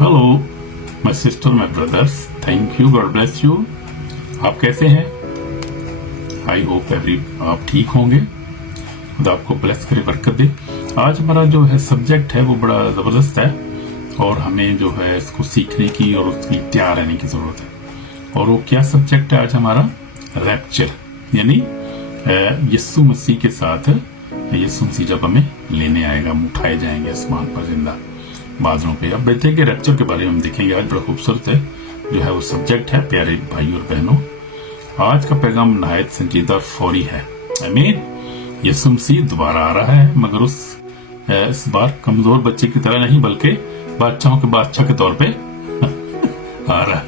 Hello my sister, my brothers, thank you, God bless you. आप कैसे हैं? I hope आप ठीक होंगे। खुदा आपको ब्लेस करे, बरकत दे। आज हमारा जो है सब्जेक्ट है वो बड़ा जबरदस्त है और हमें जो है इसको सीखने की और उसकी तैयार रहने की जरूरत है। और वो क्या सब्जेक्ट है आज हमारा? रैप्चर, यानी यीशु मसीह के साथ यीशु मसीह जब हमें लेने आएगा, हम उठाए जाएंगे आसमान पर जिंदा बादलों पे। अब बेटे के रैप्चर के बारे में हम देखेंगे आज। बड़ा खूबसूरत है जो है वो सब्जेक्ट है। प्यारे भाई और बहनों, आज का पैगाम नहायत संजीदा और फौरी है। आमीन। यीशु मसीह दोबारा आ रहा है, मगर इस बार कमजोर बच्चे की तरह नहीं, बल्कि बादशाहों के बादशाह के तौर पे आ रहा है।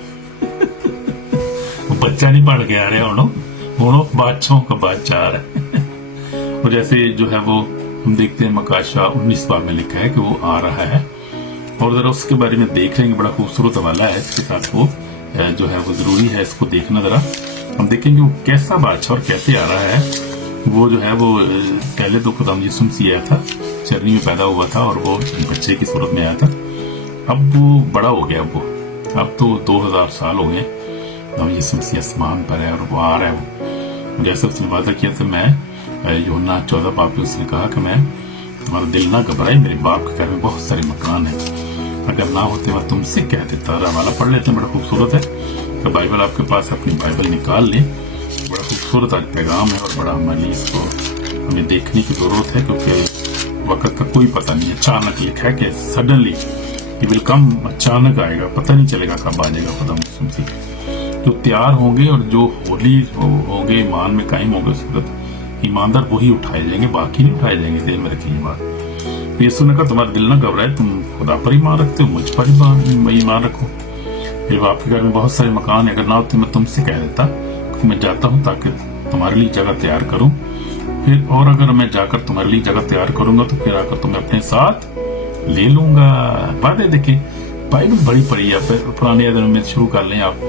वो बच्चा नहीं पढ़ के आ रहे, उन्होंने बादशाहों का बादशाह आ रहा है। और जैसे जो है वो हम देखते हैं मकाशा 19 बार में लिखा है कि वो आ रहा है, और जरा उसके बारे में देख लेंगे। बड़ा खूबसूरत हवाला है इसके साथ, वो जो है वो जरूरी है इसको देखना। जरा हम देखेंगे वो कैसा बादशाह और कैसे आ रहा है। वो जो है वो पहले तो खुदा यीशु मसीह आया था, चरनी में पैदा हुआ था और वो बच्चे की सूरत में आया था। अब वो बड़ा हो गया, अब तो 2000 साल हो गए, यीशु मसीह आसमान पर है और वो आ रहा है। वो जैसे उसने वादा किया था, मैं यूहन्ना 14 बाप में उसने कहा कि मैं तुम्हारा दिल ना घबराए, मेरे बाप के घर में बहुत सारे मकान हैं, अगर ना होते मैं तुमसे कह देता। हवाला पढ़ लेते हैं, बड़ा खूबसूरत है। तो बाइबल आपके पास, अपनी बाइबल निकाल लें। बड़ा खूबसूरत आज पैगाम है और बड़ा हमारे लिए इसको हमें देखने की जरूरत है, क्योंकि वक्त का कोई पता नहीं है। अचानक लिखा है कि सडनली ही विल कम, अचानक आएगा, पता नहीं चलेगा कब आ जाएगा खुदा मसीह। जो तैयार होंगे और जो होली होंगे, ईमान में कायम होंगे, उस वक्त ईमानदार वही उठाए जाएंगे, बाकी नहीं उठाए जाएंगे। दिल में रखिए बात। यीशु ने कहा तुम्हारा दिल ना घबराए, तुम खुदा पर ईमान रखते हो, मुझ पर ईमान रखो। मेरे बाप के घर में बहुत सारे मकान है, अगर ना होते मैं तुमसे कह देता कि मैं जाता हूँ ताकि तुम्हारे लिए जगह तैयार करूं। फिर और अगर मैं जाकर तुम्हारे लिए जगह तैयार करूंगा तो फिर आकर तुम्हें अपने साथ ले लूंगा। बातें देखिए, बाइबल बड़ी पड़ी है। पुराने आदमी में शुरू कर लें आप,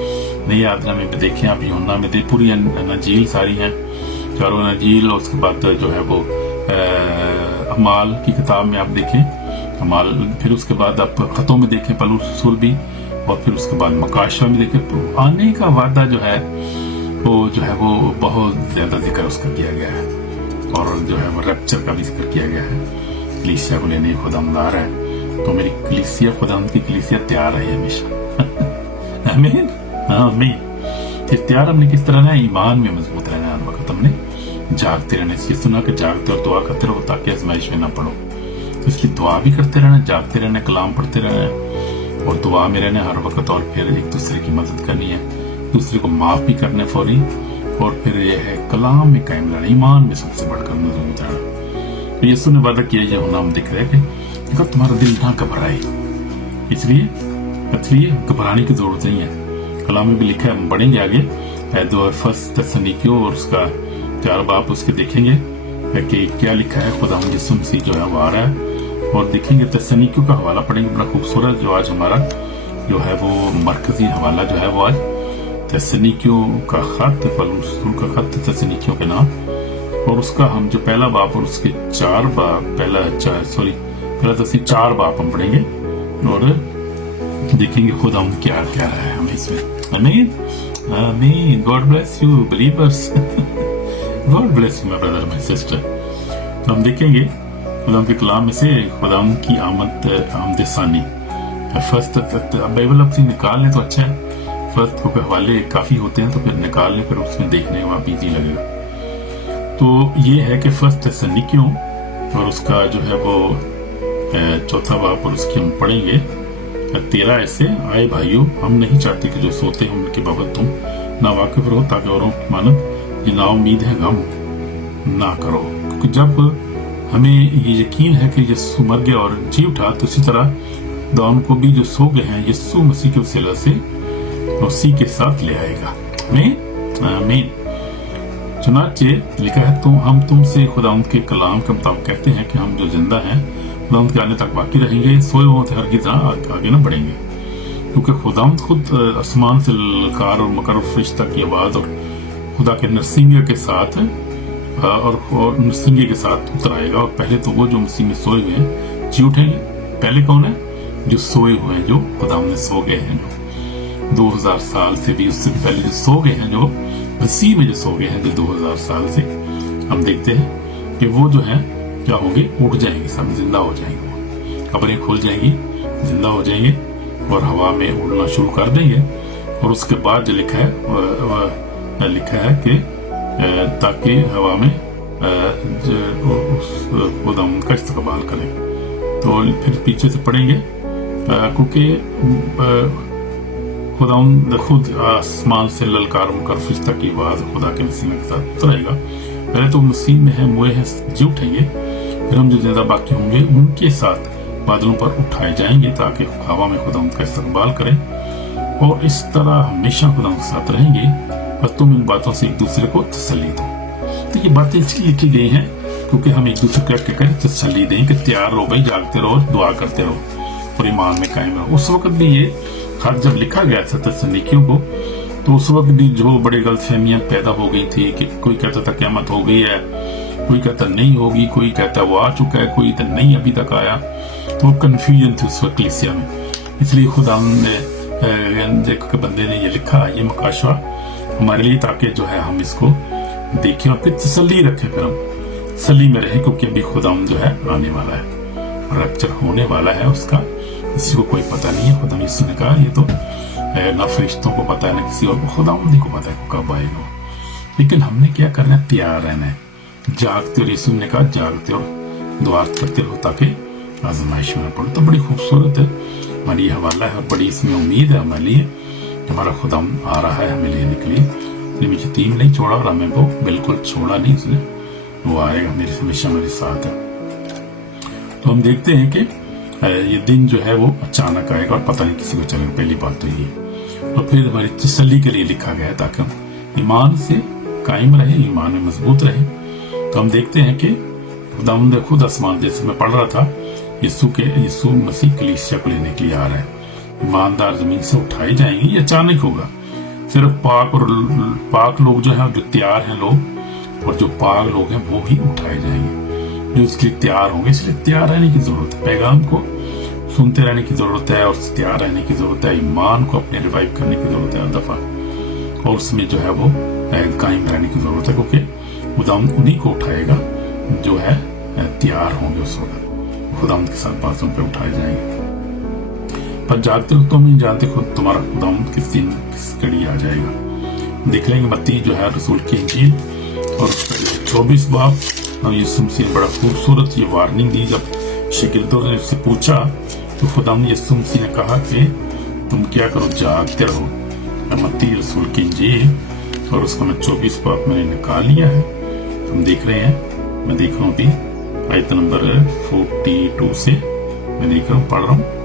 नई आदमी में देखें आप, यूहन्ना में देखें, पूरी नजील सारी है, चारों नजील। और उसके बाद जो है वो अमाल की किताब में आप देखें अमाल, फिर उसके बाद आप खतों में देखें पौलुस रसूल भी, और फिर उसके बाद मकाशा में देखें। तो आने का वादा जो है वो बहुत ज्यादा जिक्र उसका किया गया है, और जो है वो रैप्चर का भी जिक्र किया गया है। कलीसिया को लेने खुदावंद आ रहा है, तो मेरी कलीसिया, खुदावंद की कलीसिया तैयार है हमेशा। आमीन आमीन। फिर तैयार हमने किस तरह ना, ईमान में मजबूत रहना है। हर वक्त हमने जागते रहने से सुना कि जागते और दुआ करते रहो ताकि आजमाइश में ना पड़ो। तो इसलिए दुआ भी करते रहना, जागते रहना, कलाम पढ़ते रहना और दुआ में रहना हर वक्त। और फिर एक दूसरे की मदद करनी है, दूसरे को माफ भी करना फौरी। और फिर यह है कलाम में कायम रहना, ईमान में सबसे बढ़कर मजबूत रहना। तो यीशु ने वादा किया, ये होना हम दिख रहे कि अगर तुम्हारा दिल ना घबराए, इसलिए घबराने की जरूरत नहीं है। कलाम में भी लिखा है, हम बढ़ेंगे आगे, फर्स्ट तस्सलुनीकियों और उसका 4 बाप उसके देखेंगे कि क्या लिखा है। खुदा यीशु मसीह जो है वो आ रहा है, और देखेंगे तस्सलुनीकियों का हवाला पढ़ेंगे, बड़ा खूबसूरत। जो आज हमारा जो है वो मरकजी हवाला जो है वो आज तस्सलुनीकियों का खत, पौलुस रसूल का खत तस्सलुनीकियों के नाम, और उसका हम जो पहला बाप और उसके 4 बाप, पहला 4 बाप हम पढ़ेंगे और देखेंगे खुदा क्या क्या है हमें इसमें। आमीन आमीन। God bless you believers. God bless you my brother, my sister. तो हम देखेंगे खुदाम के कलाम में से खुदाम की आमद सानी। फर्स्ट बाइबल अपनी निकाल लें तो अच्छा है, फर्स्ट को हवाले काफी होते हैं तो फिर निकाल लें, फिर उसमें देखने में इजी लगेगा। तो ये है कि फर्स्ट तस्सलुनीकियों और उसका जो है वो 4 बाप और उसकी हम पढ़ेंगे 13 ऐसे। आए भाइयों, हम नहीं चाहते कि जो सोते हैं उनके बाबत तुम ना वाकिफ रहो, ताकि औरों की मानद ये ना उम्मीद है गम ना करो। क्योंकि जब हमें ये यकीन है कि यीशु मर गया और जी उठा, तो इसी तरह दाऊद को भी जो सो गए हैं यीशु मसीह के वसीला से उसी के साथ ले आएगा। आमीन आमीन। चुनाचे लिखा है, हम तुमसे खुदावंद के कलाम के मुताबिक कहते हैं कि हम जो जिंदा हैं खुदावंद के आने तक बाकी रहेंगे, सोए हुए हर की तरह आगे न बढ़ेंगे। क्योंकि खुदावंद खुद आसमान से ललकार और मकर और फरिश्ता की आवाज और खुदा के नरसिंगे के साथ और नरसिंगे के साथ उतर आएगा। और पहले तो वो जो मसीह में सोए हुए हैं जी उठेंगे। पहले कौन है? जो सोए हुए हैं, जो खुदा में सो गए हैं, जो 2000 साल से भी उससे पहले जो सो गए हैं, जो मसीह में जो सो गए हैं, जो 2000 साल से, हम देखते हैं कि वो जो है क्या होंगे, उठ जाएंगे, सब जिंदा हो जाएंगे, कब्रें खुल जाएंगी, जिंदा हो जाएंगे और हवा में उड़ना शुरू कर देंगे। और उसके बाद जो लिखा है कि ताकि हवा में खुदा उनका इस्तकबाल करें। तो फिर पीछे से पढ़ेंगे, क्योंकि खुदा खुद आसमान से ललकार मुकर फरिश्ता की आवाज खुदा के मसीह के साथ उतरेगा। पहले तो मसीह में है, मुए हैं, जी उठेंगे, फिर हम जो जिंदा बाकी होंगे उनके साथ बादलों पर उठाए जाएंगे ताकि हवा में खुदा उनका इस्तकबाल करें। और इस तरह हमेशा खुदा के साथ रहेंगे। बस तुम इन बातों से एक दूसरे को तसल्ली दो। तो ये बातें इसलिए लिखी गई हैं क्योंकि हम एक दूसरे को क्या करें, तसल्ली दें कि तैयार रहो भाई, जागते रहो, दुआ करते रहो और ईमान में कायम रहो। उस वक्त भी ये खत जब लिखा गया था तसल्लीकियों को, तो उस वक्त भी जो बड़ी गलतफहमियां पैदा हो गई थी कि कोई कहता था क़यामत हो गई है, कोई कहता नहीं होगी, कोई कहता वो आ चुका है, कोई तो नहीं अभी तक आया। तो कंफ्यूजन थी उस वक्त कलीसिया में। इसलिए खुदा ने देखो के बंदे ने ये लिखा, ये मुकाशवा हमारे लिए, ताकि जो है हम इसको देखें और फिर तसल्ली रखें, फिर हम तसल्ली में रहे, क्योंकि अभी खुदा जो है आने वाला है, रप्चर होने वाला है उसका, किसी को कोई पता नहीं है। खुदा यीशु ने कहा ये तो ना फरिश्तों को पता है ना किसी और को, खुदा को पता है कब आएगा। लेकिन हमने क्या करना है, तैयार रहना है, जागते। और यीशु ने कहा जागते और दुआ करते रहो ताकि आजमाइश में पड़ो। तो बड़ी खूबसूरत हमारी हवाला है और बड़ी इसमें उम्मीद है हमारे लिए, हमारा खुदा आ रहा है हमें लेने के लिए। मुझे यतीम नहीं छोड़ा और हमें वो बिल्कुल छोड़ा नहीं उसने, वो आएगा मेरे हमेशा मेरे साथ है। तो हम देखते हैं कि ये दिन जो है वो अचानक आएगा और पता नहीं किसी को चलेगा। पहली बात तो ये, और फिर हमारी तसल्ली के लिए लिखा गया है ताकि हम ईमान से कायम रहे, ईमान में मजबूत रहे। तो हम देखते हैं कि खुदावंद खुद आसमान, जैसे मैं पढ़ रहा था, यीशु मसीह कलीसिया को लेने के लिए आ रहा है। ईमानदार जमीन से उठाए जाएंगे, ये अचानक होगा। सिर्फ पाक लोग जो है, जो तैयार हैं लोग, और जो पाक लोग हैं वो ही उठाए जाएंगे, जो इसके लिए तैयार होंगे। इसलिए तैयार रहने की जरूरत है, पैगाम को सुनते रहने की जरूरत है और तैयार रहने की जरूरत है। ईमान को अपने रिवाइव करने की जरूरत है हर दफा, और उसमें जो है वो कायम रहने की जरूरत है, क्योंकि खुदा उन्हीं को उठाएगा जो है तैयार होंगे। उस वक्त खुदा के साथ बाजों पे उठाए जाएंगे। पर जागते हो तुम नहीं जानते खुद तुम्हारा खुदा किस दिन किस घड़ी आ जाएगा। देख लेंगे मत्ती जो है रसूल की इंजील और उसका 24 बाब, यीशु मसीह ने बड़ा खूबसूरत ये वार्निंग दी। जब शागिर्दों ने उससे पूछा तो खुदा यीशु मसीह ने कहा कि तुम क्या करो, जागते रहो। मत्ती रसूल की इंजील और उसका मैं 24 बाब मैंने निकाल लिया है, हम देख रहे हैं। मैं देख रहा हूँ अभी आयत नंबर 42 से मैं देख रहा हूँ, पढ़ रहा हूँ।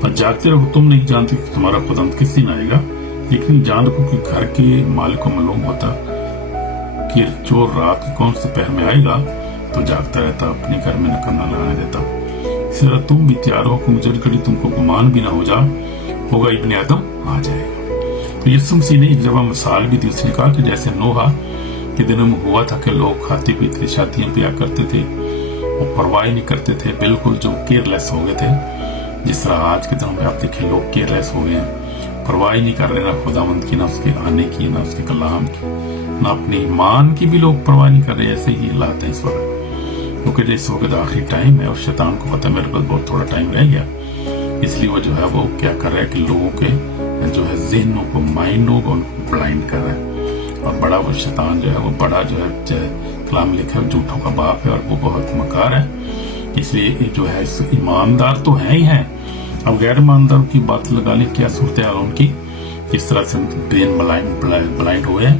और जागते रहो, तुम नहीं जानते कि तुम्हारा खुदा किस दिन आएगा, लेकिन जान रखो कि घर के मालिक को मालूम होता कि चोर रात के कौन से पहर में आएगा, तो जागता रहता, अपने घर में नकर न लगाने देता। इसी तरह तुम भी तैयार हो कि मुझे घड़ी तुमको गुमान भी ना हो जा, होगा इब्ने आदम आ जाएगा। तो यीशु मसीह ने एक जगह मिसाल भी दी, उसने कहा कि जैसे नोहा के दिनों में हुआ था कि लोग खाते पीते शादियां ब्याह करते थे, वो परवाह नहीं करते थे, बिल्कुल जो केयरलेस हो गए थे। जिस तरह आज के दिनों में आप देखिए लोग केयरलेस हो गए हैं, परवाह नहीं कर रहे ना खुदावंद की, ना उसके आने की, ना उसके कलाम की, ना अपने ईमान की भी लोग परवाह नहीं कर रहे। ऐसे ही हालात है इस वक्त, क्योंकि इस वक्त आखिरी टाइम है और शैतान को पता है मेरे पास बहुत थोड़ा टाइम रह गया, इसलिए वो जो है वो क्या कर रहा है कि लोगों के जो है जहनों को, माइंडों को उनको ब्लाइंड कर रहा है। और बड़ा वो शैतान जो है वो बड़ा जो है कलाम लिखा है झूठों का बाप है और वो बहुत मकार है। इसलिए जो है ईमानदार तो है ही है, अब गैर ईमानदारों की बात लगाने क्या सूरत है उनकी, किस तरह से ब्रेन ब्लाइंड हुए हैं,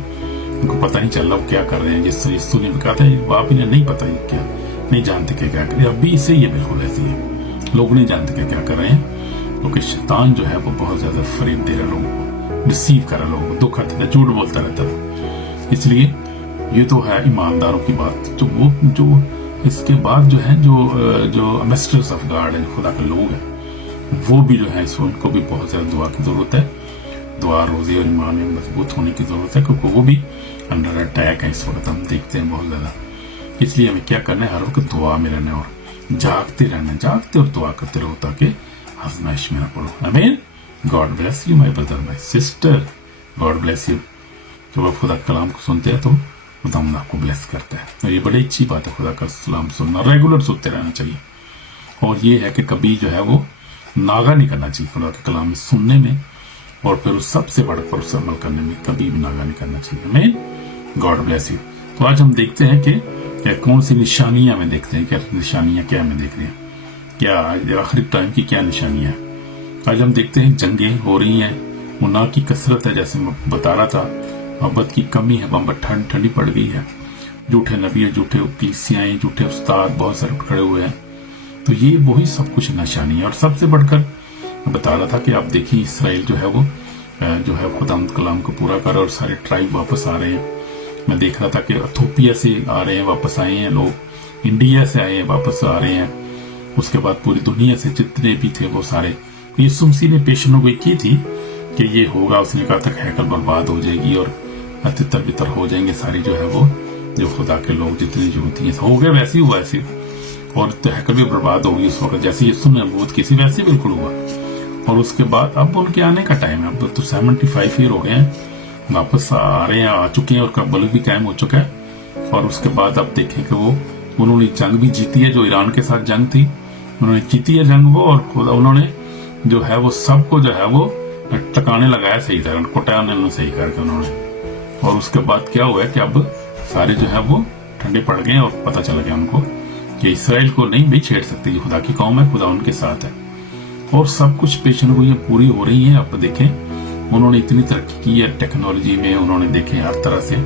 उनको पता नहीं चल रहा वो क्या कर रहे हैं। जिससे यीशु ने कहा था बाप इन्हें नहीं पता क्या, नहीं जानते क्या कर रहे हैं। अभी से ये बिल्कुल ऐसी है, लोग नहीं जानते क्या कर रहे हैं, क्योंकि शैतान जो है वो बहुत ज्यादा फरेब दे रहा है लोगों को, डिसीव कर रहा है लोगों को, धोखा देता है, झूठ बोलता रहता है। इसलिए ये तो है ईमानदारों की बात। जो इसके बाद जो है जो मिस्टर्स ऑफ गॉड है, खुदा के लोग हैं, वो भी जो है उनको भी बहुत ज्यादा दुआ की जरूरत है। दुआ, रोजे और ईमान में मजबूत होने की जरूरत है, क्योंकि वो भी अंडर अटैक है इस वक्त, हम देखते हैं बहुत ज्यादा। इसलिए हमें क्या करना है, हर वक्त दुआ में रहना है और जागते रहना, जागते और दुआ करते रहो ताकि आजमाइश में ना पड़ो। आमीन। God bless you my brother my sister, God bless you. जब आप खुदा कलाम को सुनते हैं तो खुदा आपको ब्लेस करता है, और ये बड़ी अच्छी बात है। खुदा का कलाम सुनना, रेगुलर सुनते रहना चाहिए। और ये है कि कभी जो है वो नागा नहीं करना चाहिए खुदा के कलाम में सुनने में, और फिर उस सबसे बड़ा पर उस अमल करने में कभी भी नागा नहीं करना चाहिए। आमीन। God bless you. तो आज हम देखते हैं कि कौन सी निशानियां हमें देखते हैं, क्या निशानियां क्या हमें देख रहे हैं, क्या आखिरी टाइम की क्या निशानियां। आज हम देखते हैं जंगें हो रही हैं, मुनाह की कसरत है, जैसे मैं बता रहा था, मोहब्बत की कमी है, बम्बट ठंडी पड़ गई है, झूठे नबी, झूठे कलीसियाएं, झूठे उस्ताद बहुत सारे खड़े हुए हैं। तो ये वही सब कुछ निशानी है। और सबसे बढ़कर मैं बता रहा था कि आप देखिए इसराइल जो है खुदा कलाम को पूरा कर, और सारे ट्राइब वापस आ रहे हैं। मैं देख रहा था कि इथोपिया से आ रहे हैं, वापस आए हैं लोग, इंडिया से आए हैं, वापस आ रहे हैं। उसके बाद पूरी दुनिया से जितने भी थे वो सारे, यीशु मसीह ने पेशन गोई की थी कि ये होगा। उसने कहा था हैकल बर्बाद हो जाएगी और तितर बितर हो जाएंगे सारी जो है वो जो खुदा के लोग जितने यहूदी हैं, हो गए वैसे ही हुआ ऐसे, और तो हैकल भी बर्बाद होगी उस वक्त, जैसे यीशु ने नबूवत की थी वैसे बिल्कुल हुआ। और उसके बाद अब उनके आने का टाइम है, अब तो 75 ईयर हो गए हैं, वापस आ रहे हैं, आ चुके हैं, और कब्बल भी कायम हो चुका है। और उसके बाद आप देखें कि वो उन्होंने जंग भी जीती है, जो ईरान के साथ जंग थी उन्होंने जीती है जंग वो, और खुदा उन्होंने जो है वो सबको जो है वो टकाने लगाया सही तरह, कुटाया उन्होंने सही करके उन्होंने। और उसके बाद क्या हुआ है कि अब सारे जो है वो ठंडे पड़ गए, और पता चल गया उनको कि इसराइल को नहीं भी छेड़ सकती, जो खुदा की कौम है, खुदा उनके साथ है। और सब कुछ पेशन गोइयां पूरी हो रही हैं। अब देखें उन्होंने इतनी तरक्की की है टेक्नोलॉजी में, उन्होंने देखे हर तरह से,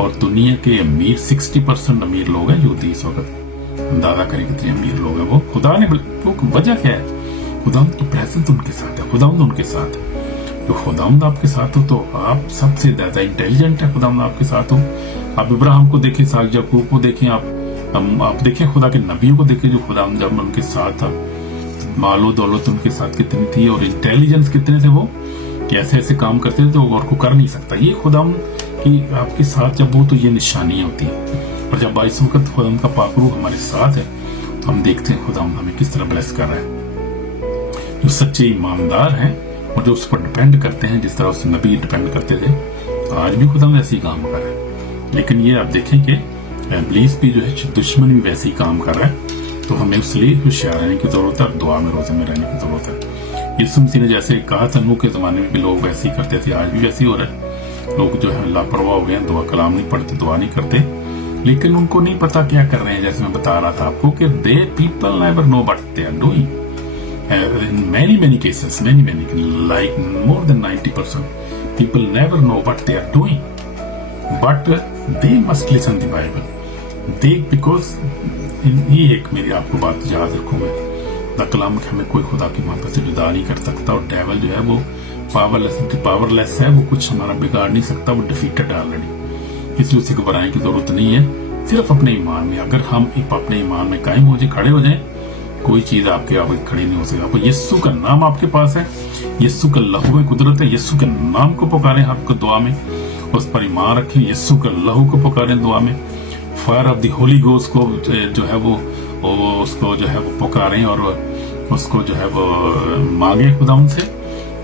और दुनिया के अमीर 60% अमीर लोग हैं यूदी इस वक्त। अंदाजा करें कितने अमीर लोग हैं वो। खुदा ने, वजह क्या है? खुदावंद की प्रेजेंस उनके साथ है, खुदावंद उनके साथ है। तो खुदावंद आपके साथ हो तो आप सबसे ज्यादा इंटेलिजेंट है, खुदावंद आपके साथ हो। आप इब्राहिम को देखें, साग याकूब को देखें, आप देखें खुदा के नबियों को देखें, जो खुदावंद जब उनके साथ था, मालो दौलत उनके साथ कितनी थी, और इंटेलिजेंस कितने थे वो, कि ऐसे ऐसे काम करते थे तो और को कर नहीं सकता। ये खुदावंद की आपके साथ जब हो तो ये निशानियां होती है। और जब इस वक्त खुदावंद का पाक रूह हमारे साथ है तो हम देखते हैं खुदावंद हमें किस तरह ब्लेस कर रहा है। जो सच्चे ईमानदार हैं और जो उस पर डिपेंड करते हैं, जिस तरह उस नबी डिपेंड करते थे, आज भी खुदावंद ऐसे ही काम कर रहा है। लेकिन ये आप देखें कि इब्लीस भी जो है, दुश्मन भी वैसे ही काम कर रहा है। तो हमें इसलिए होशियार रहने की जरूरत है, और दुआ में रोजे में रहने की जरूरत है। यीशु मसीह ने जैसे कहा था, नूह के जमाने में भी लोग वैसे ही करते थे, आज भी वैसे ही हो रहा है। लोग जो है लापरवाह हो गए, दुआ कलाम नहीं पढ़ते, दुआ नहीं करते, लेकिन उनको नहीं पता क्या कर रहे हैं। जैसे मैं बता रहा था आपको कि they people never know what they are doing. In many cases, like more than 90%, people never know what they are doing, but they must listen the Bible. Because ये एक मेरी आपको बात याद रखूं मैं, खुदा कलाम के हमें कोई खुदा की मोहब्बत से जुदा नहीं कर सकता, और डेविल जो है वो पावरलेस है, वो कुछ हमारा बिगाड़ नहीं सकता, वो डिफीटेड ऑलरेडी। इसलिए उसे घबराने की जरूरत नहीं है। सिर्फ अपने ईमान में, अगर हम अपने ईमान में कायम हो जाए, खड़े हो जाए, कोई चीज आपके आगे खड़ी नहीं हो सकती। आपको यीशु का नाम आपके पास है, यीशु का लहू में कुदरत है, यीशु के नाम को पुकारें आपको दुआ में, उस पर ईमान रखें, यीशु के लहू को पुकारें दुआ में, fire of the Holi ghost को जो है वो उसको जो है वो पुकारें, और उसको जो है वो मांगे खुदावंद से,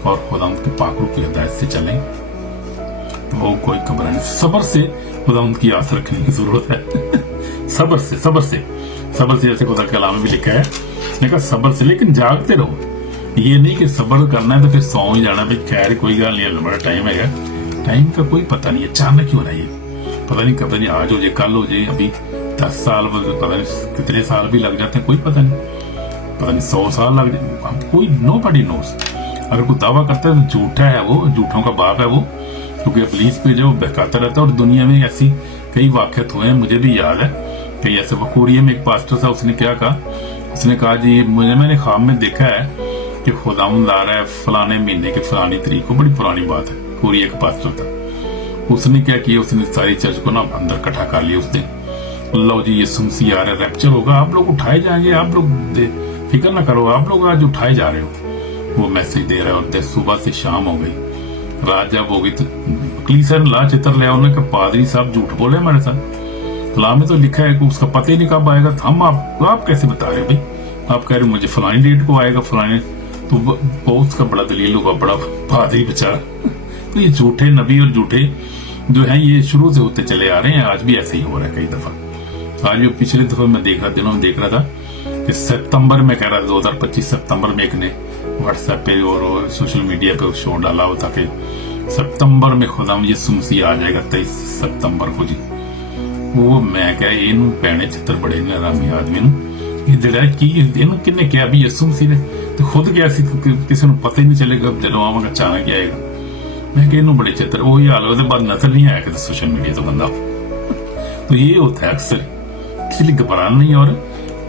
और खुदावंद के पाक रूह की हिदायत से चलें। तो कोई घबराए नहीं, सब्र से खुदावंद की आस रखने की जरूरत है। सब्र से जैसे खुदा के कलाम में भी लिखा है, देखा सब्र से, लेकिन जागते रहो। ये नहीं कि सब्र करना है तो फिर सौ ही जाना, भाई खैर कोई गल नहीं, बड़ा टाइम है, टाइम का कोई पता नहीं, अचानक ही हो रहा है, पता नहीं कब, नहीं आज हो जाए, कल हो जाए, अभी 10 साल, पता नहीं कितने साल भी लग जाते हैं, कोई पता नहीं 100 साल लग जाए, कोई नोबडी नोस। अगर कोई दावा करता है तो झूठा है वो, झूठों का बाप है वो, क्योंकि इब्लीस पे जो बहकाता रहता है। और दुनिया में ऐसी कई वाक़यात हुए हैं, मुझे भी याद है कि ऐसे कोरिया में एक पास्टर था, उसने क्या कहा, उसने कहा जी मैंने ख्वाब में देखा है कि खुदावंद आ रहा है फलाने महीने के फलानी तारीख को, बड़ी पुरानी बात है, कोरिया का पास्टर था। उसने क्या किया, उसने सारी चर्च को ना अंदर इकट्ठा कर लिया उस दिन, लो जी यीशु मसीह आ रहा है, रैप्चर होगा, आप लोग उठाए जाएंगे, आप लोग फिक्र ना करो, आप लोग आज उठाए जा रहे हो। वो मैसेज दे रहा है, और सुबह से शाम हो गई, रात जब हो गई तो कलीसिया ने ला चित्र लिया, उन्होंने कहा पादरी साहब झूठ बोले हमारे साथ, कलाम में तो लिखा है कि उसका पता ही नहीं कब आएगा। हम आप कैसे बता रहे भाई? आप कह रहे मुझे फलानी डेट को आएगा, फलाने, तो वो उसका बड़ा दलील होगा, बड़ा पादरी बेचारा। तो ये झूठे नबी और झूठे जो हैं ये शुरू से होते चले आ रहे हैं। आज भी ऐसे ही हो रहा है कई दफा। आज भी पिछले दफा मैं दिनों में देख रहा था कि सितंबर में कह रहा था 2025 सितंबर में एक ने व्हाट्सएप पे और सोशल मीडिया पे शो डाला होता कि सितंबर में खुदा यीशु मसीह आ जाएगा 23 सितंबर को जी। वो मैं कह इनू पैने चित्र बड़े नरामी आदमी ये जड़ा की इनू किन्ने क्या भी यीशु मसीह ने तो खुद क्या किसी को पता ही नहीं चलेगा जब आवागा अचानक आएगा। मैं कह इनू बड़े चित्र वही हाल उसके बाद नजर नहीं आया कि सोशल मीडिया तो बंदा। तो ये होता है अक्सर, इसलिए घबराना नहीं और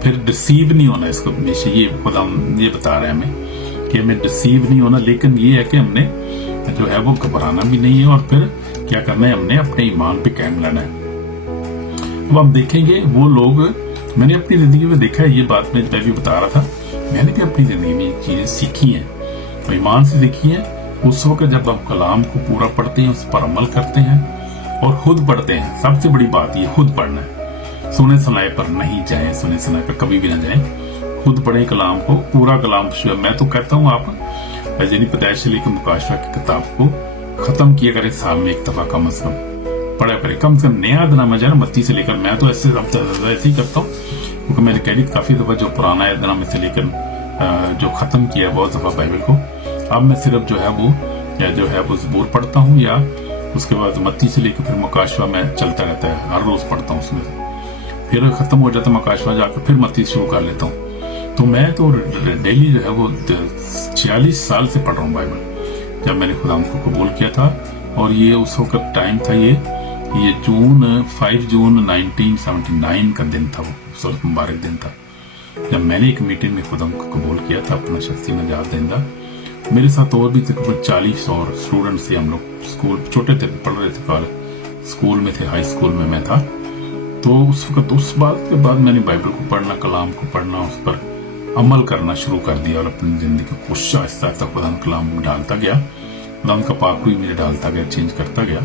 फिर डिसीव नहीं होना। इसको हमेशा ये खुदा ये बता रहे हैं हमें कि हमें डिसीव नहीं होना, लेकिन ये है कि हमने जो है वो घबराना भी नहीं है और फिर क्या करना है, हमने अपने ईमान पे कायम रहना है। अब हम देखेंगे वो लोग, मैंने अपनी जिंदगी में देखा है, ये बात मैं भी बता रहा था, मैंने भी अपनी जिंदगी में ये चीजें सीखी हैं, तो ईमान से सीखी है। उस वक्त जब हम कलाम को पूरा पढ़ते हैं, उस पर अमल करते हैं और खुद पढ़ते हैं। सबसे बड़ी बात ये खुद पढ़ना है, सुने सुनाए पर नहीं जाए, सुने सुनाए पर कभी भी ना जाए, खुद पढ़े कलाम को, पूरा कलाम। मैं तो कहता हूँ आप यानी पैदाइश से लेकर मुकाशवा की किताब को खत्म किया करें साल में एक दफा कम से कम पढ़ा करें, कम से कम नया दनामा जाए मत्ती से लेकर। मैं तो ऐसे ही करता हूँ क्योंकि मैंने कह दी काफी दफा जो पुराना है दनामे से लेकर जो खत्म किया बहुत दफा बाइबल को, अब मैं सिर्फ जो है वो ज़बूर पढ़ता हूँ या उसके बाद मत्ती से लेकर फिर मुकाशवा में चलता रहता है, हर रोज पढ़ता हूँ उसमें से, फिर खत्म हो जाता है मुकाशवा जाकर फिर मत्ती शुरू कर लेता हूँ। तो मैं तो डेली जो है वो 46 साल से पढ़ रहा हूँ बाइबल, जब मैंने खुदा को कबूल किया था। और ये उस वक्त टाइम था, ये 5 जून 1979 का दिन था, वो खूबसूरत मुबारक दिन था जब मैंने एक मीटिंग में खुदा को कबूल किया था अपना शख्सी नजात देंदा। मेरे साथ और भी तकरीबन 40 और स्टूडेंट्स थे। हम लोग स्कूल छोटे थे, पढ़ रहे थे, कॉलेज स्कूल में थे, हाई स्कूल में मैं था। तो उस वक्त उस बात के बाद मैंने बाइबल को पढ़ना, कलाम को पढ़ना, उस पर अमल करना शुरू कर दिया और अपनी जिंदगी को आहिस्ता आहिस्ता खुदा कलाम में डालता गया, खुदा का पाक भी मुझे डालता गया, चेंज करता गया।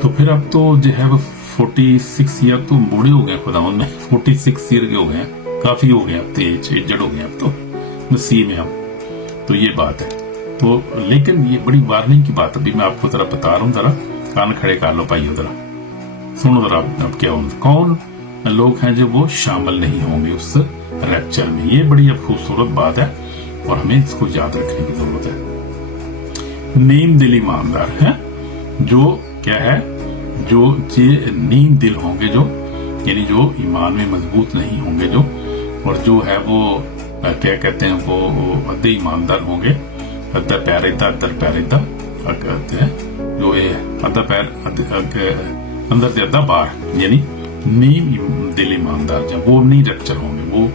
तो फिर अब तो जो है वो 46 ईयर तो बूढ़े हो गए खुदा में, 46 ईयर के हो गए, काफी हो गए अब, तो एजड हो गए अब तो नसीब में हम। तो ये बात है। तो लेकिन ये बड़ी वार्निंग की बात अभी मैं आपको जरा बता रहा हूँ, जरा कान खड़े कर लो भाइयों, जरा सुनो जरा अब क्या होगा, कौन लोग हैं जो वो शामिल नहीं होंगे उस रैप्चर में। ये बड़ी अब खूबसूरत बात है और हमें इसको याद रखने की जरूरत है। नीम दिल ईमानदार है जो क्या है, जो नीम दिल होंगे, जो यानी जो ईमान में मजबूत नहीं होंगे, जो और जो है वो क्या कहते हैं, वो अद्धे ईमानदार होंगे, अद्धा पैरिदा कहते हैं, जो अद्धा पैर अंदर से अद्धा बाहर, यानी नीम दिल ईमानदार जब वो नहीं रैप्चर होंगे, वो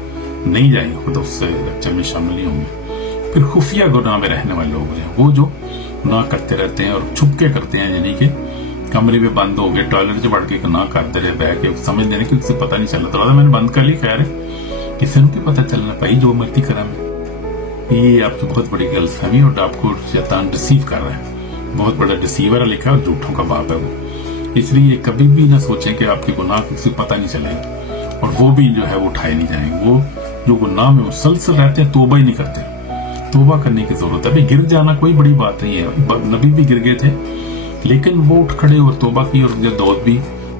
नहीं जाएंगे खुद उस रैप्चर में शामिल नहीं होंगे। फिर खुफिया गुनाह में रहने वाले लोग हैं, वो जो गुनाह करते रहते हैं और छुपके करते हैं, यानी कि कमरे में बंद हो गए, टॉयलेट से बढ़ के गुनाह करते रहे, बह के समझ देने की उसे पता नहीं चला, थोड़ा मैंने बंद कर ली, खैर किसी को पता चलना भाई जो मर्जी करा मैं। ये आपकी बहुत बड़ी गलतफहमी और आपको शैतान डिसीव कर रहा है, बहुत बड़ा डिसीवर है, लिखा है, झूठों का बाप है वो। इसलिए कभी भी ना सोचें कि आपके गुनाह किसी को पता नहीं चलेगा और वो भी जो है वो उठाए नहीं जाएंगे। वो जो गुनाह में मुसलसल रहते हैं, तौबा ही नहीं करते, तौबा करने की जरूरत है। भाई गिर जाना कोई बड़ी बात नहीं है, नबी भी गिर गए थे लेकिन वो उठ खड़े और तौबा की। और जब दौद भी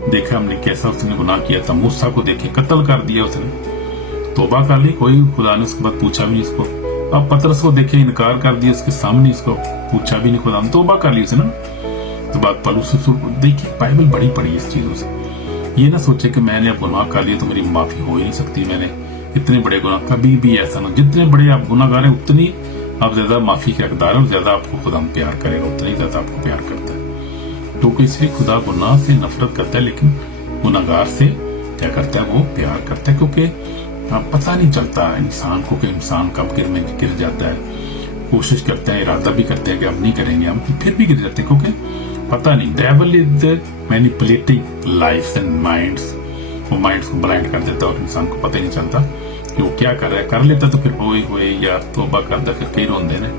देखा हमने कैसा उसने गुनाह किया था, मूसा को देखे कत्ल कर दिया उसने, तौबा कर ली, कोई खुदा ने उसके बाद पूछा भी नहीं इसको। अब पतरस को देखे इनकार कर दिया, उसके सामने इसको पूछा भी नहीं, खुदा ने तौबा कर ली उसने ना। तो बात पलूस देखिए, बाइबल बड़ी पड़ी इस चीजों से। ये ना सोचे कि मैंने अब गुनाह कर लिया तो मेरी माफी हो ही नहीं सकती, मैंने इतने बड़े गुनाह, कभी भी ऐसा ना। जितने बड़े आप गुनाहगार हैं उतनी आप ज्यादा माफी के हकदार और ज्यादा आपको खुदा प्यार करेगा, उतनी ज्यादा आपको प्यार करता है। क्योंकि इसलिए खुदा गुनाह से नफरत करता है लेकिन गुनाहगार से क्या करता है, वो प्यार करता है। क्योंकि पता नहीं चलता इंसान को कि इंसान कब गिर जाता है। कोशिश करते हैं, इरादा भी करते हैं कि अब नहीं करेंगे हम, फिर भी गिर जाते हैं क्योंकि पता नहीं। Devil is manipulating lifes and minds, वो माइंड्स को ब्लाइंड कर देता है और इंसान को पता ही नहीं चलता कि वो क्या कर रहा है। कर लेता तो फिर हुए यार तौबा करता, फिर कई रोंदे ने,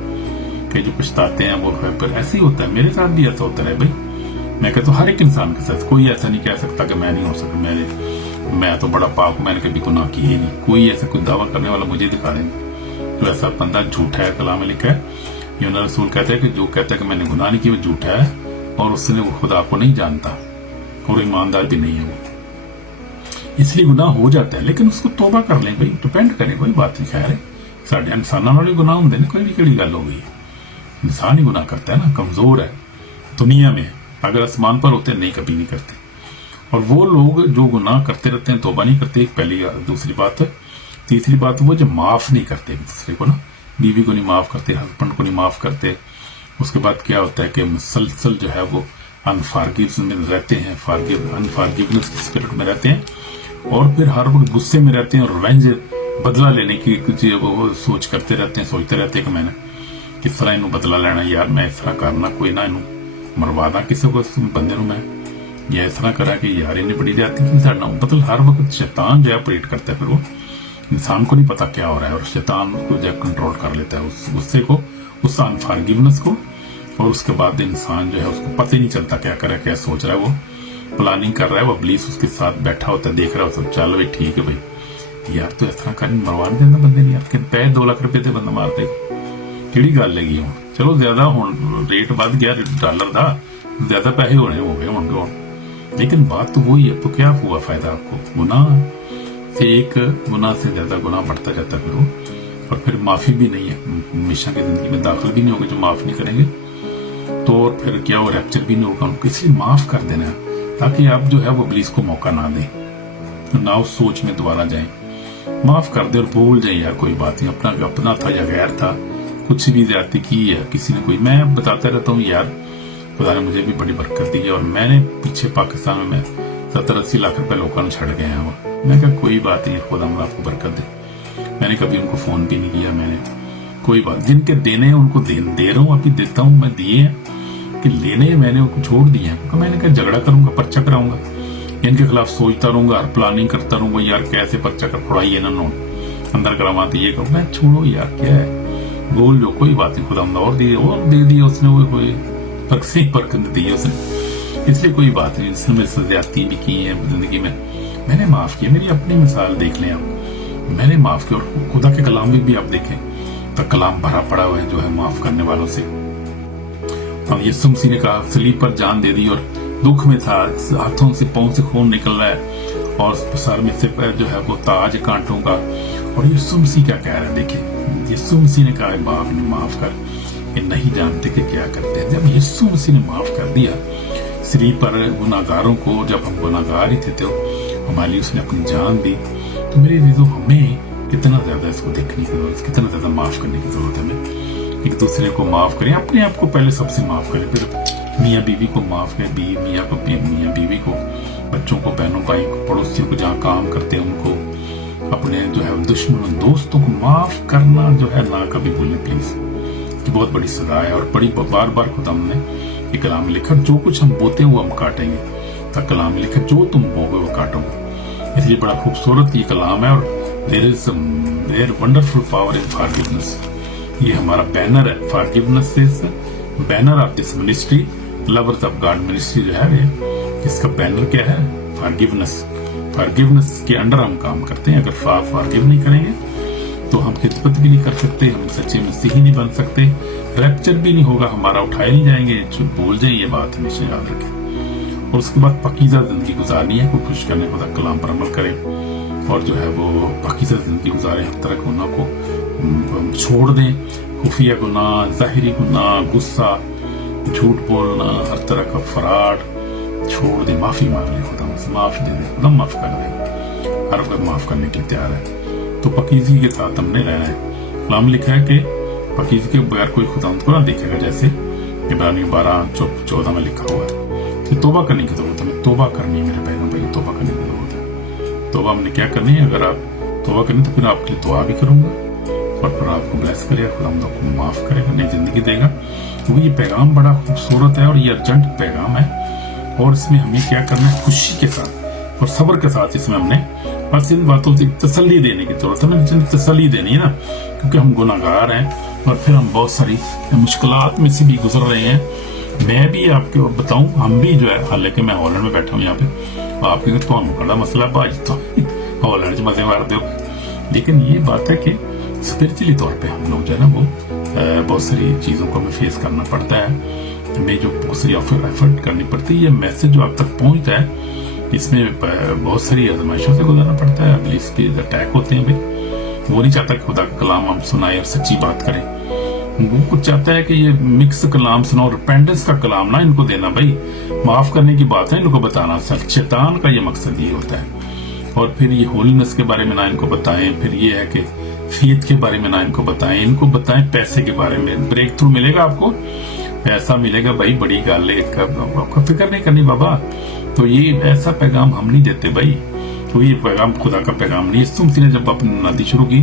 कई जो पछताते हैं वो फिर ऐसे ही होता है। मेरे साथ भी ऐसा होता है भाई, मैं कहता हूँ हर एक इंसान के साथ, कोई ऐसा नहीं कह सकता कि मैं नहीं हो सकता, मैं तो बड़ा पाक हूं, मैंने कभी गुनाह किए ही नहीं। कोई ऐसा कोई दावा करने वाला मुझे दिखा देंगे तो ऐसा बंदा झूठा है। कलाम में लिखा है, यूनुस रसूल कहते हैं कि जो कहता है कि मैंने गुनाह नहीं किया वो झूठा है और उसने वो खुदा को नहीं जानता और ईमानदार भी नहीं है वो। इसलिए गुनाह हो जाता है, लेकिन उसको तौबा कर लें भाई, डिपेंड करें, कोई बात नहीं। खैर है, साढ़े इंसाना वाले गुनाह होंगे ना, कोई भी कड़ी गल हो गई, इंसान ही गुनाह करता है ना, कमजोर है दुनिया में। अगर आसमान पर होते नहीं, कभी नहीं करते। और वो लोग जो गुनाह करते रहते हैं, तौबा नहीं करते, पहली दूसरी बात है। तीसरी बात वो जो माफ नहीं करते एक दूसरे को ना, बीवी को नहीं माफ करते, हस्बैंड को नहीं माफ करते। उसके बाद क्या होता है कि मुसलसल जो है वो अनफॉरगिव्स में रहते हैं, अनफॉरगिवनेस की स्पिरिट में रहते हैं और फिर हर वक्त गुस्से में रहते हैं और रिवेंज, बदला लेने की कुछ वो सोच करते रहते हैं, सोचते रहते हैं कि मैंने किस तरह इन्हों बदला लेना, यार मैं इस तरह करना, कोई ना इन्हों मरवादा किसी को, बंदे मैं या इस तरह करा कि यार इन्हें बड़ी जाती कि साढ़ा, मतलब हर वक्त शैतान जो है ऑपरेट करता है। फिर वो इंसान को नहीं पता क्या हो रहा है और शैतान उसको जो कंट्रोल कर लेता है, उस गुस्से को, उस अनफॉरगिवनेस को। और उसके बाद इंसान जो है उसको पता ही नहीं चलता क्या कर रहा है, क्या सोच रहा है, वो प्लानिंग कर रहा है, वो पुलिस उसके साथ बैठा होता है, देख रहा होता है, चल भाई ठीक है भाई, यार तो इस तरह कर मरवा नहीं देना बंदे ने, यार पैसे 2 लाख रुपए से बंदा मार देगा, ਕਿਹੜੀ ਗੱਲ लगी हूं। चलो ज्यादा हुण रेट बढ़ गया डॉलर का, ज्यादा पैसे होने हो गए होंगे, लेकिन बात तो वही है। तो क्या हुआ फायदा आपको? गुनाह से एक गुनाह से ज्यादा गुनाह बढ़ता जाता फिर वो, और फिर माफी भी नहीं है, हमेशा की जिंदगी में दाखिल भी नहीं होगा जो माफ नहीं करेंगे। तो और फिर क्या वो रैप्चर भी नहीं होगा उनको, इसलिए माफ कर देना ताकि आप जो है वो पुलिस को मौका ना दें, तो ना उस सोच में दोबारा जाए, माफ कर दे और भूल जाए यार कोई बात नहीं, अपना था या गैर था, कुछ भी ज्यादती की है किसी ने कोई। मैं बताता रहता हूँ यार, खुदा ने मुझे भी बड़ी बरकत दी है और मैंने पीछे पाकिस्तान में 70-80 लाख रुपए लोगों ने छड़ गए हैं। मैं कहा कोई बात नहीं, खुदा आपको बरकत दे। मैंने कभी उनको फोन भी नहीं किया, मैंने कोई बात, जिनके देने हैं उनको दे रहा हूँ, अभी देता हूँ, मैं दिए हैं कि लेने मैंने उनको छोड़ दिए हैं। मैंने कहा झगड़ा करूंगा, पर्चा कराऊंगा, इनके खिलाफ सोचता रहूंगा, हर प्लानिंग करता रहूंगा, यार कैसे पर्चा कर फोड़ाइए ना नो अंदर करवा दिए करो। मैं छोड़ो यार, क्या है बोल जो, कोई बात नहीं, खुदा और दे दिए उसने, वो कोई बरकत दी है उसने, इसलिए कोई बात नहीं। जिसने मेरे से ज्यादती भी की है जिंदगी में, मैंने माफ किया। मेरी अपनी मिसाल देख लें आप, मैंने माफ किया और खुदा के कलाम भी आप देखें तो कलाम भरा पड़ा हुआ है जो है माफ करने वालों से। और यीशु मसीह ने कहा सलीब पर जान दे दी और दुख में था, हाथों से पांव से खून निकल रहा है और सर में से जो है वो ताज कांटों का। और यीशु मसीह क्या कह रहे हैं, देखिए यीशु मसीह ने कहा बाप ने माफ कर, ये नहीं जानते कि क्या करते हैं। जब यीशु मसीह ने माफ कर दिया सलीब पर गुनाहगारों को, जब हम गुनाहगार ही थे तो हमारे लिए उसने अपनी जान दी। तो मेरे लिए हमें कितना ज्यादा इसको देखने की जरूरत, कितना ज्यादा माफ करने की जरूरत है। हमें एक दूसरे को माफ करें, अपने आप को पहले सबसे माफ करें, फिर मियाँ बीवी को माफ करें, मियाँ बीवी को, बच्चों को, बहनों भाई को, पड़ोसियों को, जहाँ काम करते हैं उनको, अपने जो है दुश्मनों दोस्तों को माफ करना जो है ना कभी भूलें प्लीज, कि बहुत बड़ी सजा है। और बड़ी बार बार खुदा ने ये कलाम में लिखा, जो कुछ हम बोते वो हम काटेंगे, तो कलाम में लिखा जो तुम बोगे वो काटोगे। इसलिए बड़ा खूबसूरत ये कलाम है। और there wonderful power in forgiveness, ये हमारा बैनर है, forgiveness is banner of this ministry, lovers of God ministry जो है, इसका बैनर क्या है? फॉरगिवनेस। फॉरगिवनेस के अंडर हम काम करते हैं। अगर फॉरगिव नहीं करेंगे तो हम खिदमत भी नहीं कर सकते, हम सच्चे मसीही नहीं बन सकते, रैप्चर भी नहीं होगा हमारा, उठाए नहीं जाएंगे। बोल जाए ये बात हमेशा याद रखें। और उसके बाद पकीज़ा जिंदगी गुजारनी है, कोई खुश करने खुदा कलाम पर अमल करे और जो है वो पकीज़ा जिंदगी गुजारे, हर तरह के गुनाह को छोड़ दें, खुफिया गुनाह, ज़ाहिरी गुनाह, गुस्सा, झूठ बोलना, हर तरह का फराड छोड़ दे, माफी मांग ले, खुदा माफ दे दे, खुदा माफ कर दे, हर वक्त माफ करने के लिए तैयार है। तो पकीज़गी के साथ हमने रहना है। कलाम लिखा है कि पकीज़गी के बगैर कोई खुदा को ना देखेगा, जैसे इब्रानियों 12:14 में लिखा हुआ है। तौबा करने की जरूरत है, तौबा करनी है मेरे बहनों भाई, तौबा करने की जरूरत है। तौबा हमने क्या करनी है? अगर आप तौबा करें तो फिर आपके लिए दुआ भी करूंगा और फिर आपको ब्लेस करेगा, खुदा आपको माफ करेगा, नई जिंदगी देगा। क्योंकि ये पैगाम बड़ा खूबसूरत है और ये अर्जेंट पैगाम है और इसमें हमें क्या करना है? खुशी के साथ और सब्र के साथ इसमें हमने बस इन बातों से तसल्ली देने की जरूरत है। हमें तसल्ली देनी है ना, क्योंकि हम गुनाहगार हैं और फिर हम बहुत सारी मुश्किलात में से भी गुजर रहे हैं मैं भी आपको बताऊं, हम भी जो है, हालांकि मैं हॉलैंड में बैठा हूँ यहाँ पे, आपके तो बड़ा मसला भाज तो हॉलैंड मजे मार दो, लेकिन ये बात है कि स्पिरिचुअली तौर पे हम लोग जो है ना वो बहुत सारी चीजों को हमें फेस करना पड़ता है, हमें जो बहुत सारी एफर्ट करनी पड़ती है। ये मैसेज जो आप तक पहुंचता है इसमें बहुत सारी आजमाइशों से गुजरना पड़ता है। अभी इसके अटैक होते हैं भाई, वो नहीं चाहता कि खुदा का कलाम हम सुनाए और सच्ची बात करें, वो कुछ चाहता है कि ये मिक्स कलाम सुनाओ, रिपेंडेंस का कलाम ना इनको देना भाई, माफ करने की बात है इनको बताना। शैतान का ये मकसद ये होता है। और फिर ये होलीनेस के बारे में ना इनको बताएं, फिर ये है कि फेथ के बारे में ना इनको बताएं, इनको बताएं पैसे के बारे में। ब्रेक थ्रू मिलेगा आपको, पैसा मिलेगा भाई, बड़ी गल है, आपका फिक्र नहीं करनी बाबा। तो ये ऐसा पैगाम हम नहीं देते भाई, तो ये पैगाम खुदा का पैगाम नहीं। यीशु मसीह ने जब अपनी नदी शुरू की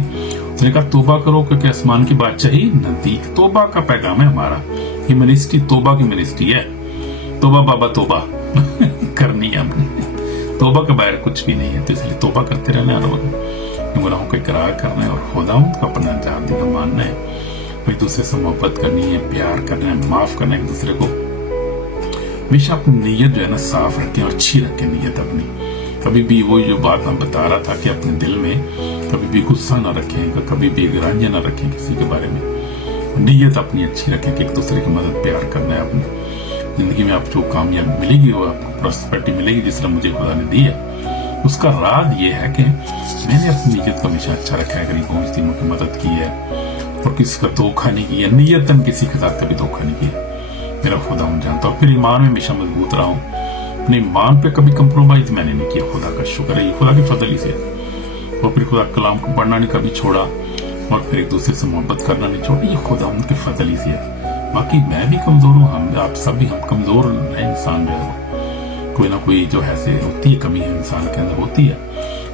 उसने कहा तोबा करो क्योंकि आसमान की बादशाही नजदीक। तोबा का पैगाम है हमारा, ये मिनिस्ट्री तोबा की मिनिस्ट्री है। तोबा बाबा तोबा करनी है हमने, तोबा के बाहर कुछ भी नहीं है। तो इसलिए तोबा करते रहना है, गुनाहों को इकरार करना है और खुदा को अपना जाती का मानना है, एक दूसरे से मोहब्बत करनी है, प्यार करना है, माफ करना है एक दूसरे को। हमेशा अपनी नीयत जो है ना साफ रखें और अच्छी रखें नीयत अपनी। कभी भी वो जो बात हम बता रहा था कि अपने दिल में कभी भी गुस्सा ना रखें, कभी भी गिरानियां ना रखें किसी के बारे में। नीयत अपनी अच्छी रखें कि एक दूसरे की मदद प्यार करना है। अपनी जिंदगी में आप जो कामयाबी मिलेगी वो आपको प्रॉस्पेरिटी मिलेगी जिस तरह मुझे खुदा ने दी है। उसका राज ये है कि मैंने अपनी नीयत को हमेशा अच्छा रखा है, गरीबों यतीमों की मदद की है और किसी का धोखा नहीं किया, नीयतन किसी के साथ कभी धोखा नहीं किया। मेरा खुदा जानता हूँ। फिर ईमान में हमेशा मजबूत रहा हूँ, अपने ईमान पे कभी कंप्रोमाइज मैंने नहीं किया। खुदा का शुक्र है, ये खुदा की फजल ही से। और फिर खुदा कलाम को पढ़ना नहीं कभी छोड़ा और फिर एक दूसरे से मोहब्बत करना नहीं छोड़ा, ये खुदा उनके फजल ही से है। बाकी मैं भी कमजोर हूँ, हम आप सब भी हम कमजोर है। इंसान जो है कोई ना कोई जो है से होती है, कमी है इंसान के अंदर होती है,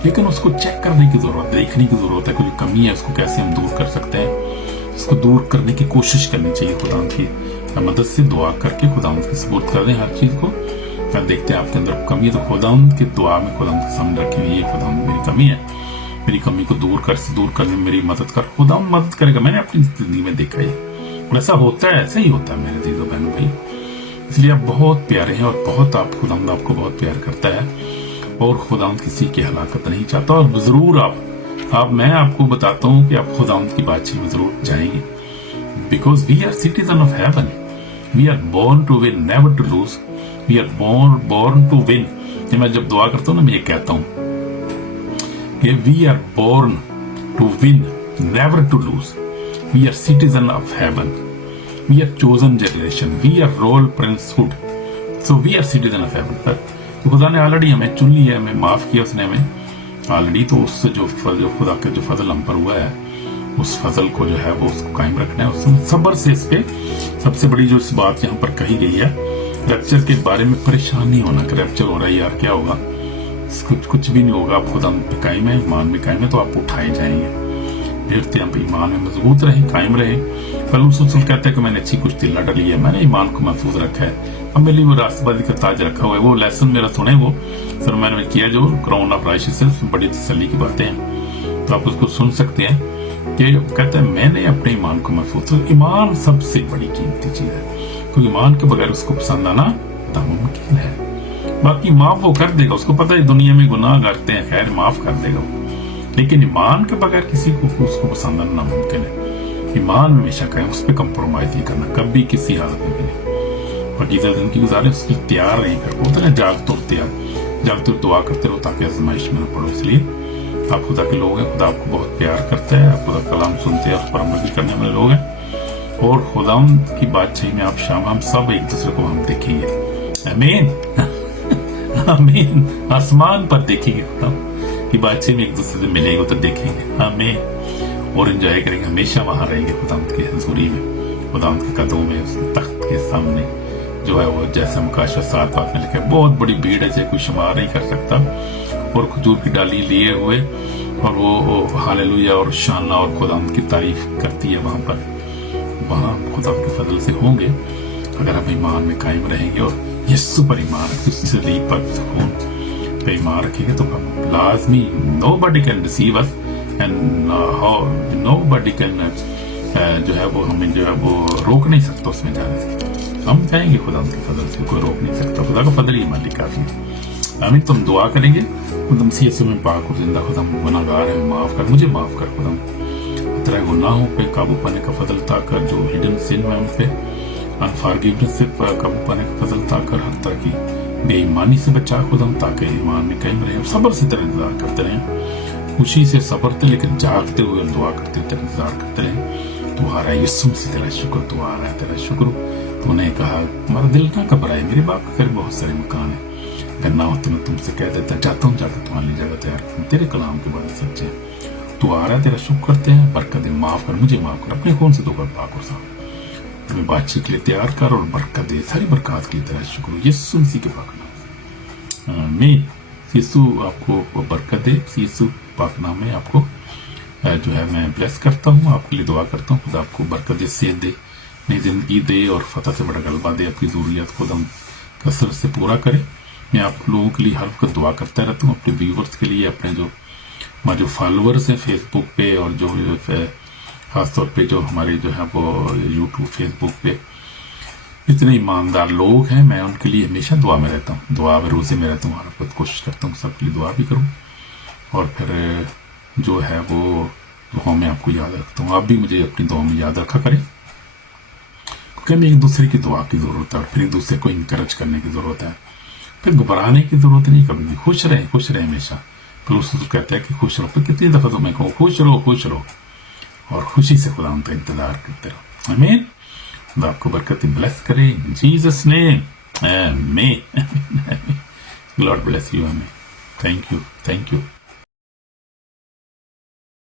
लेकिन उसको चेक करने की जरूरत, देखने की जरूरत है। कोई कमी है उसको कैसे हम दूर कर सकते हैं, उसको दूर करने की कोशिश करनी चाहिए। खुदा की मदद से दुआ करके खुदा की सपोर्ट कर दें हर चीज को। अगर देखते हैं आपके अंदर कमी है तो खुदा की दुआ में खुदा की समझ रखें, ये खुदा मेरी कमी है, मेरी कमी को दूर करने में मेरी मदद कर। खुदा मदद करेगा, मैंने अपनी जिंदगी में देखा है और ऐसा होता है, ऐसा ही होता है मेरे दीदो बहनों भाई। इसलिए आप बहुत प्यारे हैं और बहुत खुदा आपको बहुत प्यार करता है और खुदा किसी की हलाकत नहीं चाहता। और जरूर आप मैं आपको बताता हूँ कि आप खुदा की बातचीत में जरूर जाएंगे, because we are citizen of heaven, we are born to win, never to lose, we are born to win. मैं जब दुआ करता हूँ ना मैं ये कहता हूँ कि we are born to win, never to lose, we are citizen of heaven, we are chosen generation, we are royal princehood, so we are citizen of heaven. पर खुदा ने ऑलरेडी हमें चुन लिया, हमें माफ किया उसने हमें ऑलरेडी। तो उससे जो खुदा का जो फजल हम पर हुआ है उस फजल को जो है वो उसको कायम रखना है, उसमें सब्र से। इस पे सबसे बड़ी जो इस बात यहाँ पर कही गई है, रैप्चर के बारे में परेशान नहीं होना कि रैप्चर हो रहा है यार क्या होगा, कुछ भी नहीं होगा। आप खुदा में कायम है, ईमान में कायम है तो आप उठाए जाएंगे। फिर आप ईमान में मजबूत रहे, कायम रहे। पलूस कहते हैं कि मैंने अच्छी कुश्ती लड़ ली है, मैंने ईमान को महफूज रखा है, अब मेरे लिए वो राष्ट्रवादी का ताज रखा हुआ है। वो लेसन मेरा सुने, वो सर मैंने किया जो क्राउन ऑफ राइशियसनेस, बड़ी तसल्ली की बातें हैं, तो आप उसको सुन सकते हैं कि कहते हैं मैंने अपने ईमान को महफूज। तो ईमान सबसे बड़ी कीमती चीज है, क्योंकि ईमान के बगैर उसको पसंद आना नामुमकिन है। बाकी माफ वो कर देगा, उसको पता है दुनिया में गुनाह करते हैं, खैर माफ कर देगा वो, लेकिन ईमान के बगैर किसी को उसको पसंद आना नामुमकिन है। ईमान हमेशा कहें, उस पर कंप्रोमाइज नहीं करना कभी किसी हालत में भी नहीं। पकीज़ा जिंदगी गुजारे उसकी तैयार नहीं कर बोलते ना, जागते दुआ करते रहो ताकि आजमाइश में न पड़ो। इसलिए आप खुदा के लोग हैं, खुदा आपको बहुत प्यार करता है, आप खुदा कलाम सुनते हैं, उस पर अमल भी करने वाले लोग हैं और खुदा की बातचीत में आप शाम हम सब एक दूसरे को हम देखेंगे। आमीन आमीन। आसमान पर देखेंगे खुदा की बातचीत में, एक दूसरे से मिलेंगे तो देखेंगे आमीन और एंजॉय करेंगे, हमेशा वहां रहेंगे खुदा की हजूरी में, खुदा के कदमों में, उसके तख्त के सामने जो है वो जैसे मुकाशा 7 बात में लिखा है। बहुत बड़ी भीड़ है, कोई शुमार नहीं कर सकता। और खजूर की डाली लिए हुए और वो हालेलुया और शाना और खुदा की तारीफ करती है वहां पर, वहां खुदा के फजल से होंगे अगर हम ईमान में कायम रहेंगे और यीशु पर ईमान रखें, सलीब पर खून पे ईमान रखेंगे तो लाजमी nobody can deceive us and nobody can जो है वो हमें जो है वो रोक नहीं सकता उसमें जाने से। हम जाएंगे खुदा के फजल से, कोई रोक नहीं सकता, खुदा का फजल ही हमारे काफी है। आमीन। तुम दुआ करेंगे खुदा मसीह में पाक और जिंदा, खुदा गुनाहगार है, माफ कर, मुझे माफ कर खुदा, तेरे गुनाहों पे काबू पाने का फजल ताकर, जो हिडन सिन में उन पे अनफॉरगिवनेस से काबू पाने का फजल ताकर, हर तरह की बेईमानी से बचा खुदा, ताकि ईमान में कायम रहे, सब्र से तेरा इंतजार करते रहें, खुशी से सब्र थे लेकिन जागते हुए दुआ करते तेरा इंतजार करते रहें। तू आ रहा है यीशु से, तेरा शुक्र, तू आ रहा है, तेरा शुक्र। तूने कहा हमारा दिल ना घबराए, मेरे बाप के घर बहुत सारे मकान है, अगर ना हो तो मैं तुमसे कह देता, जाता हूँ जाकर तुम्हारे लिए जगह तैयार करूँ, तेरे कलाम के बाद सच्चे हैं। तू आ रहा है, तेरा शुक्र करते हैं, बरकत दे, माफ कर, मुझे माफ कर, अपने कौन से दो पाक और साहब तुम्हें बातचीत के लिए तैयार कर और बरकत दे, सारी बरकत के लिए तेरा शुक्र, यीशु मसीह के पाक नाम में। यीशु आपको बरकत दे, यीशु पाक नाम में आपको जो है मैं ब्लेस करता हूँ, आपके लिए दुआ करता हूँ, खुदा आपको बरकत दे, सेहत दे, नई जिंदगी दे और फतह से बड़ा गलबा दे, आपकी जरूरियात को दम कसरत से पूरा करे। मैं आप लोगों के लिए हर वक्त दुआ करता रहता हूँ, अपने व्यूवर्स के लिए, अपने जो हमारे जो फॉलोअर्स हैं फेसबुक पे और जो खासतौर पे जो हमारे जो है वो यूट्यूब फेसबुक पे इतने ईमानदार लोग हैं, मैं उनके लिए हमेशा दुआ में रहता हूँ, दुआ में रोजे में रहता हूँ, हर वक्त कोशिश करता हूँ सबके लिए दुआ भी करूँ और फिर जो है वो दुआ में आपको याद रखता हूँ। आप भी मुझे अपनी दुआ में याद रखा करें, क्योंकि हमें एक दूसरे की दुआ की जरूरत है और फिर एक दूसरे को इंकरेज करने की जरूरत है, फिर घबराने की जरूरत नहीं कभी भी। खुश रहे हमेशा। फिर उसको कहता है कि खुश रहो, फिर कितनी दफा तो मैं कहूँ खुश रहो और खुशी से खुदा उनका इंतजार करते रहो। आमीन। खुदा आपको बरकत ब्लेस करे, जीसस नेम, आमीन। God bless you. आमीन। Thank you.